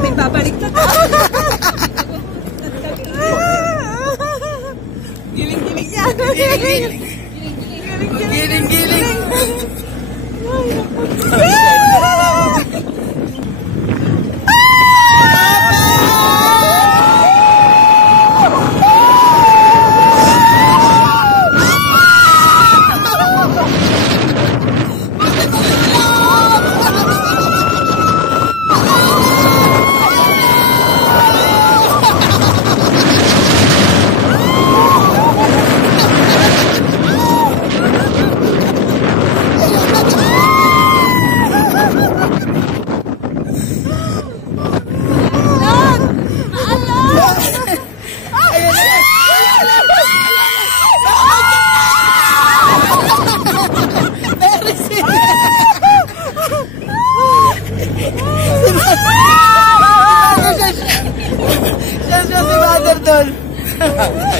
May babalik na to. Giling-giling yan. Giling-giling.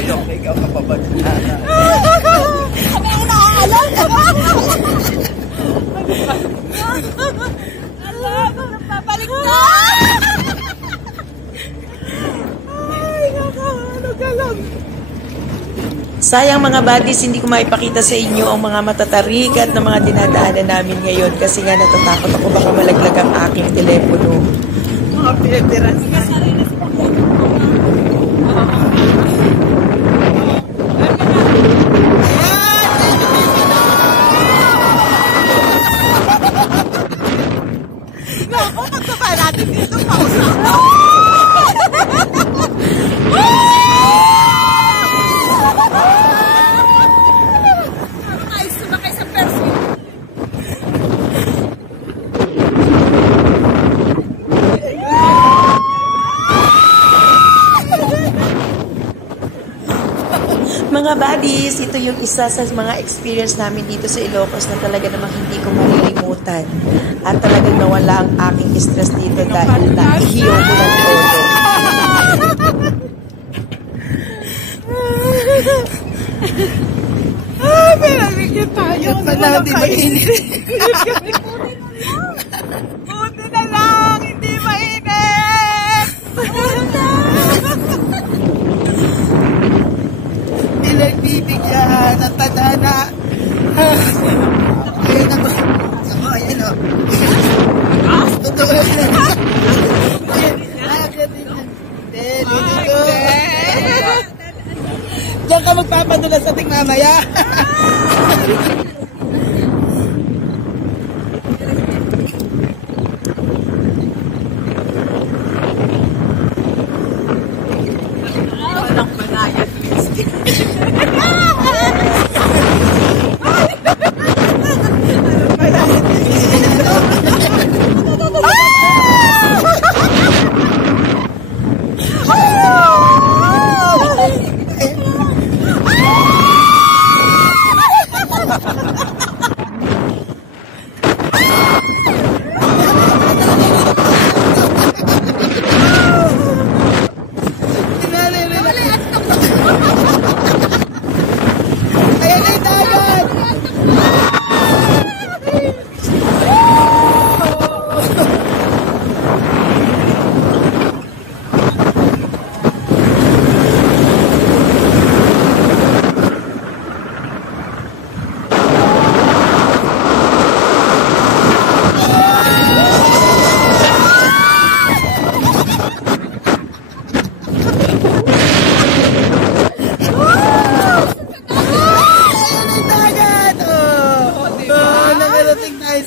Ayok, ikaw kapabad. Kami ang nakakalam. Allah, papalik na. Ay, nakakaano ka lang. Sayang mga buddies, hindi ko maipakita sa inyo ang mga matatarikat na mga dinadaanan namin ngayon kasi nga natatakot ako baka malaglag ang aking telepono. Mga pinipiran. Naku, magkaba natin dito. Pausap na. Ay, sumakay sa perso. Mga buddies, ito yung isa sa mga experience namin dito sa Ilocos na talaga namang hindi ko malilimutan. At talagang nawala ang aking stress dito dahil nahihiyaw ko ng todo. Pinamigyan tayo. Di ba init? Buti na lang, hindi mainit. Pinagbibigyan ng tadhana. Ayun ang ayun o. Totoo yan. Diyan ka magpapadulas sa ating mamaya. Walang malaya.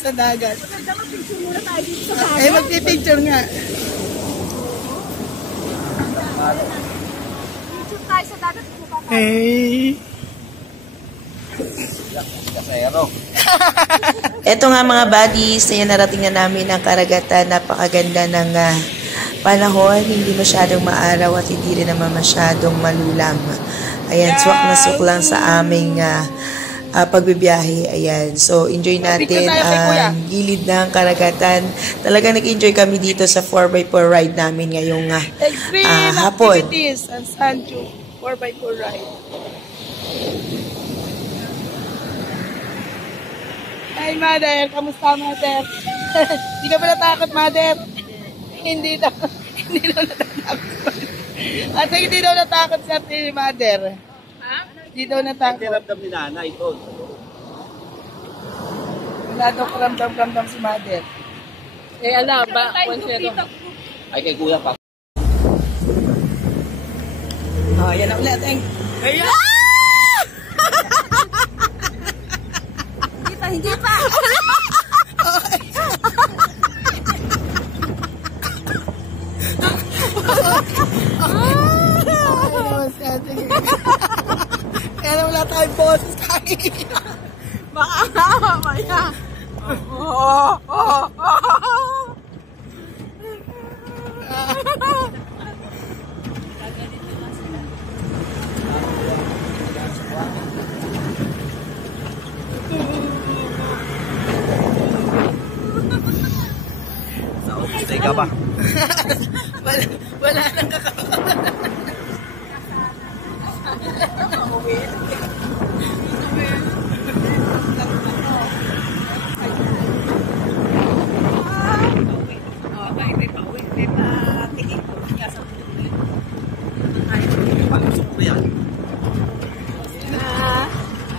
Sa dagat. Eh, magpipicture nga. Picture tayo sa dagat. Hey. Ito nga mga buddies, ayan, narating na namin ang karagatan. Napakaganda ng panahon, hindi masyadong maaraw at hindi rin naman masyadong malulam. Ayan, swak na swak lang sa aming pagbibiyahe. Ayan. So, enjoy natin ang gilid ng karagatan. Talaga nag-enjoy kami dito sa 4x4 ride namin ngayong hapon. Activities ang Sanju 4x4 ride. Hi, Mother. Kamusta, Mother? Hindi ka ba natakot, Mother? Hindi daw natakot. At hindi daw natakot sa atin, Mother. Ha? Hindi daw natakot. Ramdam ni Nanay ito. Wala daw karamdam-ramdam si Mother. Alam ba? Ay, kay Kuya pa. Oh, yan na ulit. Ayan! Hindi pa! Kaya wala tayong boses kahit. Baka mamaya. Stay ka ba? Wala nang kakakawa.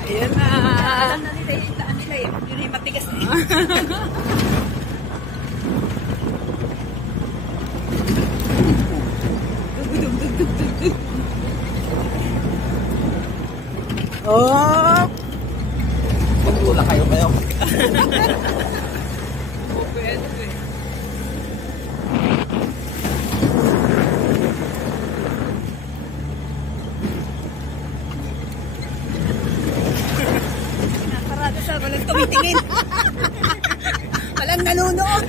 Ayan na. Alam na nila yung daan nila eh. Yun yung matigas eh. Oh! Magtula kayo. Nakarado siya. Walang tumitingin. Walang nanonood.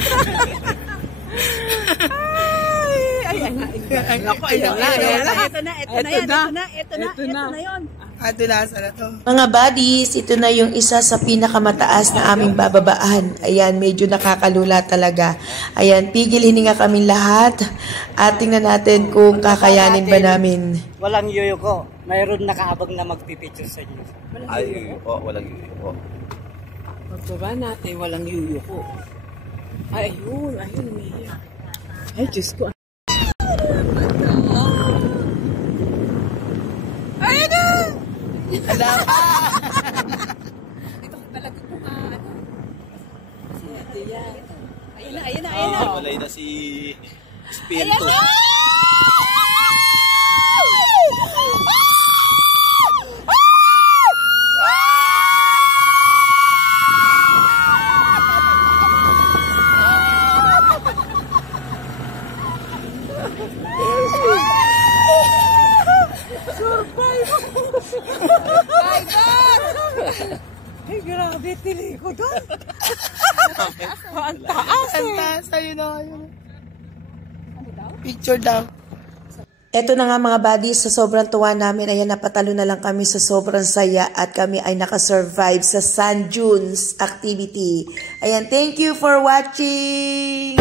Ayan na. Ako, ayan na. Ito na yun. Adulasa na to. Mga buddies, ito na yung isa sa pinakamataas na aming bababaan. Ayan, medyo nakakalula talaga. Ayan, pigil hininga kami lahat. At tingnan natin kung kakayanin ba namin. Walang yoyo ko. Mayroon nakaabang na magpipicture sa inyo. Ay, walang yun po. Magbaba natin. Walang yuyo ko. Ay, ayun. Ay, Diyos ko. Ayun na! Ala ka! Ito ko talaga kung ano. Ayan na. Walay na si Espiritu. Ay, grabe, tili ko doon. Ang Ang taas, ayun na. Picture daw. Eto na nga mga buddies, sa sobrang tuwa namin, ayan, napatalo na lang kami sa sobrang saya at kami ay nakasurvive sa Sand Dunes activity. Ayan, thank you for watching!